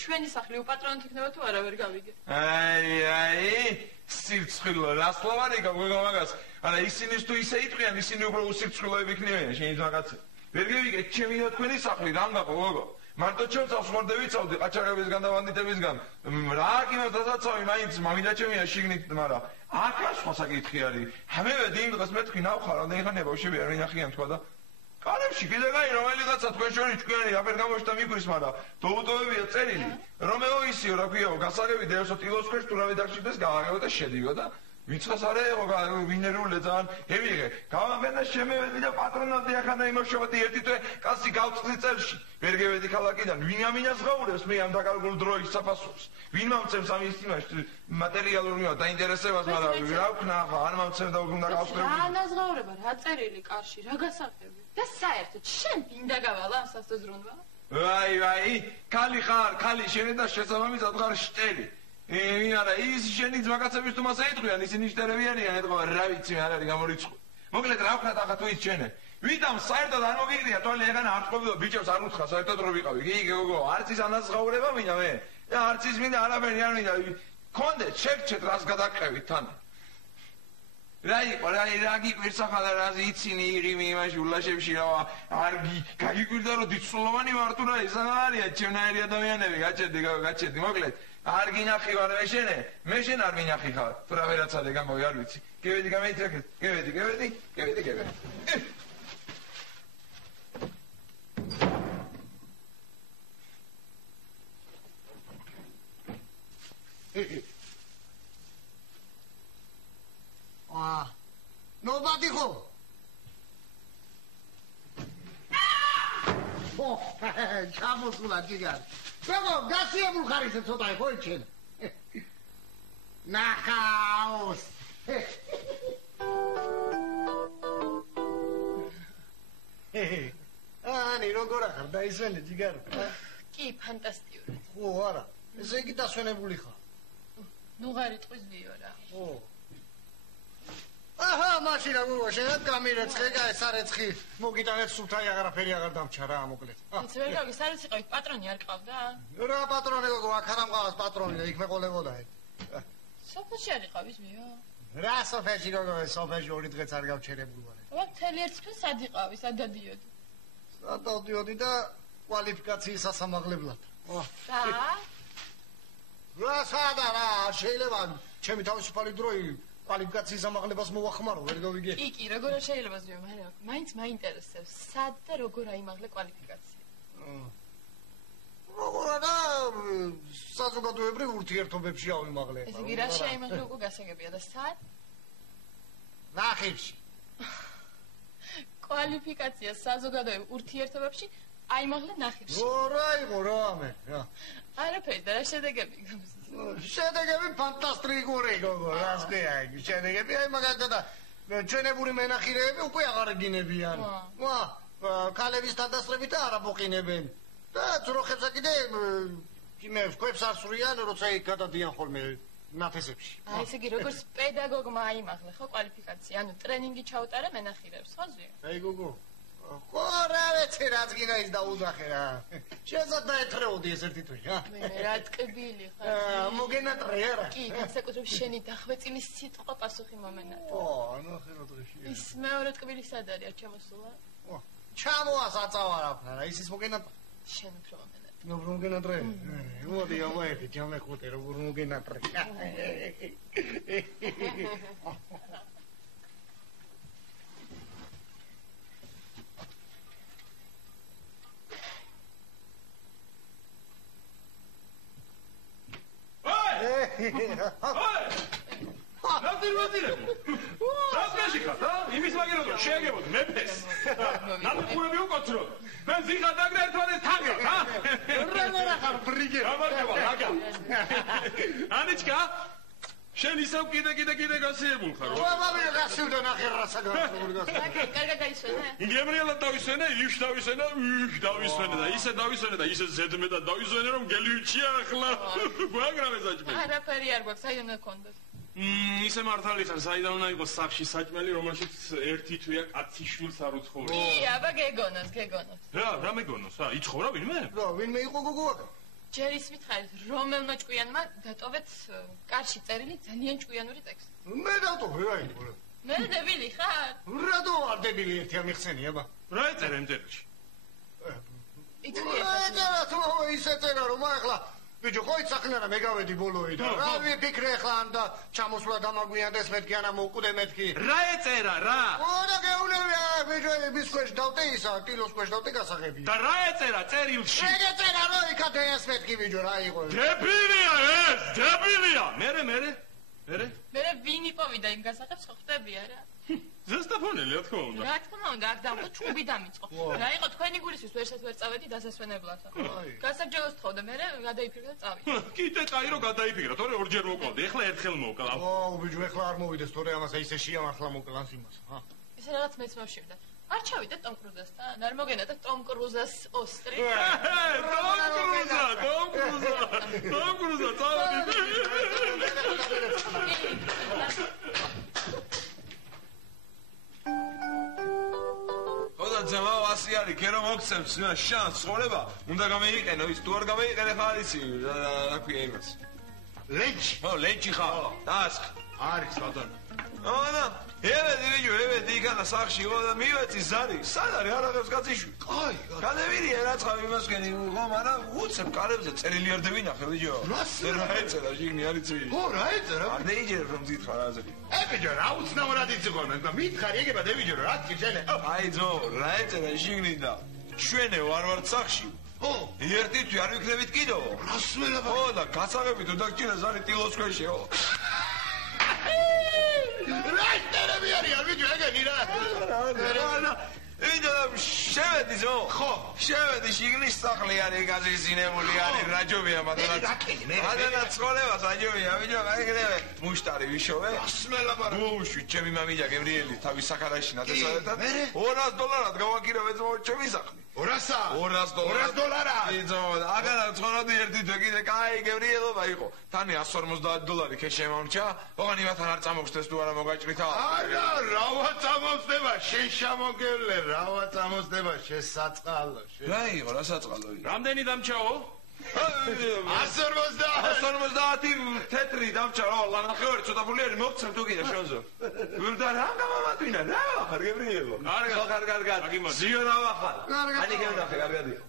ჩვენი სახლი უპატრონო იქნება თუ არა ვერ გავიგე. სირცხილო რასლოვანი გაგოგამაგას. არა ისინი თუ ისე იტყვიან, ისინი უფრო უსირცხილოები იქნებიან შენი რაღაცა. ვერ გავიგე ჩემი და თქვენი სახლი რამ გაყო გოგო. მარტო ჩემს სახლს ვარ ვიცავდი ყაჩაღებისგან და ბანდიტებისგან. რა კიდევ დასაცავი მაინც მამინდა ჩემია შიგნით, მაგრამ აქა სხვა საკითხი არის. ამევე იმ დღეს მეთქი ნავხარ, და ეხანე ბავშვები არ ვინახიან თქვა და კარებში კიდე გაი რომელიღაცა თქვენ შორის ჭკვიანი აფერ გამოშთა მიგვრის, მაგრამ დოუტოვებია წერილი. რომეო ისიო რა ქვიაო, გასაგები დევსო ტილოს ქვეშ თუ რავი დაგჭირდეს გააღებო და შედიო და ვიცხას არა ეყო ვინერული ძალიან ევიღე. გავამბენა შემევედი და პატრონავდი ახანა იმოშობდი ერთი თვე კაცი გავწყდი წელში. ვერ გევედი ქალაქიდან, ვინ ამინას გაურევს მე ამ დაკარგულ დროის საფასურს. ვინ მომცემს ამის იმაში მატერიალურ დაინტერესებას, მაგრამ რა ვქნა ახლა არ მომცემ და უნდა გავხსნები. რა ანაზღაურება, რა წერილი კარში, რა გასაღები. და საერთოდ შენ ვინდა გავალა ამ სასტოზრუნვა? ვაი, ქალი ხარ, ქალი შენ და შესაბამისად ხარ შტელი. არა, ის შენი ძმაკაცების თუ მასე იტყვიან, ისინი შტერებიანიან, ეთქვა რა ვიცი, არ არის გამორიცხული. მოკლედ რა ვქნათ ახლა თუ ის შენე? ვიდამ საერთოდ არ მოგიგრია თვალე ეგან არ თხოვი და ბიჭებს არ უთხრა საერთოდ რო ვიყავი. კი გოგო, არც ის ანაზღაურება მინდა მე. და არც ის მინდა არაფერი არ მინდა. კონდეთ შევჩეთ რას გადაგყევით თან. რა იყო, რა გიკვირს ახლა რაზი იცინი იღიმი იმაში ულაშებში რა არ გაგიკვირდა რომ დიცულოვანი ვარ თუ რა ის არია ჩემნაირი ადამიანები გაჩერდი მოკლედ არ გინახი ვარ მე შენ არ მინახი ხარ თუ რა ვერაცადე გამოვი არ ვიცი გევედი გამეითრაკეთ გევედი Nobody go. Oh, chamos la gigan. Pero Garcia Bulgari se sota e hoichen. Na caos. Ani როგორ ახარ დაისვენე ჯიგარ? კი, ფანტასტიკური. ხო, არა. ესე იგი დასვენებული ხარ. ნუ ღარი ტყვის ვიო რა. ხო. აჰა, მაშინა გოგო, შენ გამირეცხე, ესარეცხი. მოგიტანეთ სულთანი აღარაფერი აღარ დამჩა რა, მოკლედ. ეს ვერ გავიგე, სადაც იყავით, პატრონი არ ყავდა? რა პატრონი გოგო, აქ არ ამყავს პატრონი და იქ მეყოლებოდა. სოფელში არ იყავის მეო? რა სოფელში გოგო, სოფელში ორი დღეც არ გავჩერებული ვარ. აბა მთელი ერთ თვე სად იყავის, სად დადიოდი? სად დავდიოდი და კვალიფიკაციის სასამაღლებლად. და? რა სადა რა, შეიძლება ჩემი თავისუფალი დროი კვალიფიკაციის სამაღლებას მოვახმარო, ვერ გავიგე. კი, როგორ შეიძლება ზიო, მაგრამ მაინც მაინტერესებს, სად და როგორ აიმაღლე კვალიფიკაცია? როგორ და საზოგადოებრივ ურთიერთობებში ავიმაღლე. ეს იგი რა შეიმაღლე უკვე გასაგებია და სად? ნახევში. კვალიფიკაცია საზოგადოებრივ ურთიერთობებში აიმაღლე ნახევში. რა იყო რა მე, რა. არაფერი და რა შედეგები გამოსცეს? შედეგები ფანტასტიკური გოგო, რას ქვია იგი, შედეგები აი მაგალითად ჩვენებური მენახირეები უკვე აღარ გინებიან. ქალების თანდასწრებით არ აბოყინებენ. და ძროხებსა კიდე იმებს ქვებს არ სვრიან, როცა იქ გადადიან ხოლმე ნათესებში. აი ესე იგი როგორც პედაგოგმა აიმაღლე ხო კვალიფიკაცია, ანუ ტრენინგი ჩაუტარა მენახირეებს, ხო ზიო? აი გოგო. ხო რა ვიცი რაც გინდა ის დაუძახე რა. შეზად დაეთრეოდი ეს ერთი თვე, რა. მე რა ტკბილი ხარ. მოგენატრე რა. კი, განსაკუთრებით შენი დახვეწილი სიტყვა პასუხი მომენატრე. ნახე რა დღეში. ის მეორე ტკბილი სად არის, არ ჩამოსულა? ჩამოას აწავარაფნა რა, ის მოგენატრე. შენ უფრო მომენატრე. როგორ მოგენატრე? მოდი ავაები, ჯამეხუთე როგორ მოგენატრე. რასკაში ხარ და იმის მაგერობა შეაგებოდ მეფეს ნამხურები უკოცრო მე ზიხარ და ერთმანეთს თაგრა რა ხარ ბრიგე გამარჯობა გაგა ანიჩკა შენ ისევ კიდე გასიებულ ხარ ვაბაბი გასივდა ნახე რა საგანს კარგად დაისვენე? გემრიელად დავისვენე, იშ დავისვენე, დავისვენე და ისე დავისვენე და ისე ზედმეტად დავისვენე რომ გელიუჩია ახლა გვაგრავე საჭმელი არაფერი არ გვაქვს, საიდან უნდა გქონდეთ? ისე მართალი ხარ, საიდან უნდა იყოს სახში საჭმელი, რომელშიც ერთი თვეა კაცი შვილს არ უცხოვრებს. კი, აბა გეგონოს. რა მეგონოს? იცხოვრა ვინმე? რა, ვინმე იყო გოგო აქ? ჯერ ის მითხარით, რომელმა ჭკვიანმა დატოვეთ კარში წერილი ძალიან ჭკვიანური ტექსტი. მე დავტოვე რა იყო რა. მე დებილი ხარ? რატო არ დებილი ერთი ამიხსენი აბა? რა ეწერე ამ წერილში? იცი ისე წერა რომ ახლა ბიჭო ხო იცახნა რა მე გავედი ბოლოი და რა ვიფიქრე ახლა ამ და ჩამოსვლა დამაგვიანდეს მეთქი ანა მოუკვდე მეთქი რა ეწერა რა? და გეუნებია ბიჭო მის ქვეშ დავტე ისა კილოს ქვეშ დავტე გასაღები და რა ეწერა წერილში? ეგ ეწერა რომ იქა ეს მეთქი ბიჭო რა იყო დებილია ეს დებილია მე ვინ იპოვიდა იმ გასაღებს ხო ხტები არა? ზესტაფონელი რა თქმა უნდა რა თქმა უნდა აქ დამხო ჭუბი დამიწყო რა იყო თქვენი გულისთვის ვერ წავედი დასასვენებლად გასაგჯელოს თხოვდა მე გადაიფიქრე და წავიდი კიდე კაი რომ გადაიფიქრა თორე ორჯერ მოკლდი ეხლა ერთხელ მოვკლავ ბიჭო ეხლა არ მოვიდეს თორე ამას ისე შეამართლა მოკლავს იმას ისე რაღაც მეც მოვშევდა არ ჩავიდეთ ტომ კრუზასთან არ მოგენადათ ტომ კრუზას ოსტრი ტომ კრუზა წავედი ხოდა ძმა ვასი არის კერო მოგცემს შანს ცხოვრება უნდა გამოიყენო ის თუ არ გამოიყენე ხარ ისი რა ქვია იმას ლენჩი ხარ დასკ არის ბატონო ანა ევედი იქანა სახში და მივეცი ზარი სად არის არაღებს კაციშვი კაი გადავირია რაცხავ იმასკენი ხო მაგრამ უცებ კარებზე წერილი არ დავინახე ბიჭო რა ეწერა შიგნი არ იცი ხო რა ეწერა არ დაიჯერებ რომ ძითხარ აზრი ბიჭო რა უცნაურად იცი და მითხარი ეგება დევიჯო რა გიჟენე აი ძო რა ეწერა შიგნი და ჩვენე ვარ სახში ხო ერთი თვე არ ვიქნებით კიდო რას ველაბა ხო და გასაღებით და გჭირა ზარი ტილოს ქვეშეო რაიტერები არის ბიჭო ეგენი რა შევედი ზო ხო შევედი შიგნის სახლი არის გაზიზინებული არის რაჯობია მადანაც ცხოვრებას რაჯობია ბიჭო გაიგრევე მუშტარი ვიშოვე ასმელაბარა უშვი ჩემი მამიდა გემრიელი თავის საქარაში ნათესავებთან $200 გავაკირავე ძმაო ჩემი სახლი $200 იცო აგარა ცხოვრობდი ერთი თვე კიდე კაი გევრიელობა იყო თანი $150 ქეში მომრჩა ოღონდ იმათან არ წამოგხსნეს თუ არა მოგაჭრითა არა რავა წამოხდება შენ შემოგევლე რავა წამოხდება შენ საწყალო რა იყო რა საწყალო იყო რამდენი დამჩაო 150 თეთრი დამჭა რა ლანახევარი ცოტა ფულიერი მოგცემ თუ კიდე შენზე ვირდა რა გამამატვინა რა ხარ გებრიელო კარგად ზიო დავახარ ანი გემნახე კარგად იყო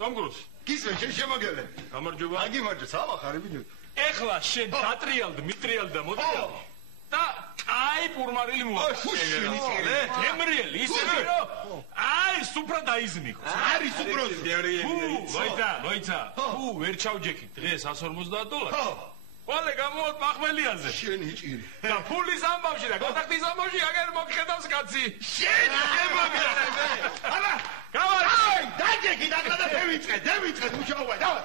დამგროს გისმენ შენ შემოგევლე გამარჯობა აგიმარჯო სამახარი ბიჭო ეხლა შენ დატრიალდ მიტრიალდ და მოტრიალდ და აი პურმარილი მოაქვს გემრიელი ისე რომ აი სუფრა დაიზნიხო არის უბრალოდ მოიცა თუ ვერ ჩავჯექით დღეს $150 ვალე გამოვოდ მახმელიაზე შენ იჭირი და ფულის ამბავში და კონტაქტის ამბავში აგერ მოგხედავს კაცი შენ შემოგევლე არა გავარ დაჯექი და დავიწყე მუშაობა დავა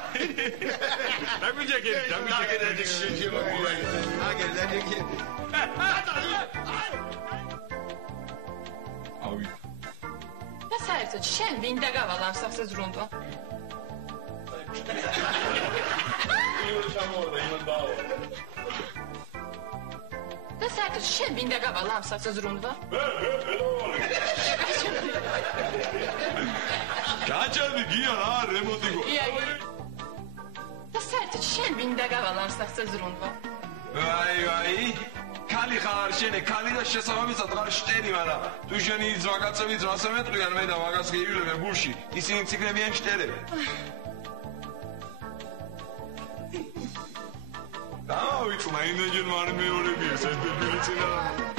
დაგვიჯექი შენ შემოგევლე აგერ დაჯექი ავი და საერთოდ შენ ვინ დაგავალ ამ სახზე ზრუნვა? და საერთოდ შენ ვინ დაგავალ ამ სახზე ზრუნვა? გაჭერდი გია რა რემონტი გო ია და საერთოდ შენ ვინ დაგავალ ამ სახზე ზრუნვა? აი ქალი ხარ შენ ქალი და შესაბამისად ხარ შტერი მაგრამ თუ შენი ზვაგაცები ზვასე მეტყვიან მე და ვაგას გივილებ გულში ისინი ციკლებიან შტერები დავიწყმა იმეჯერ მარ მეორებია საერთოდ ვიცი რა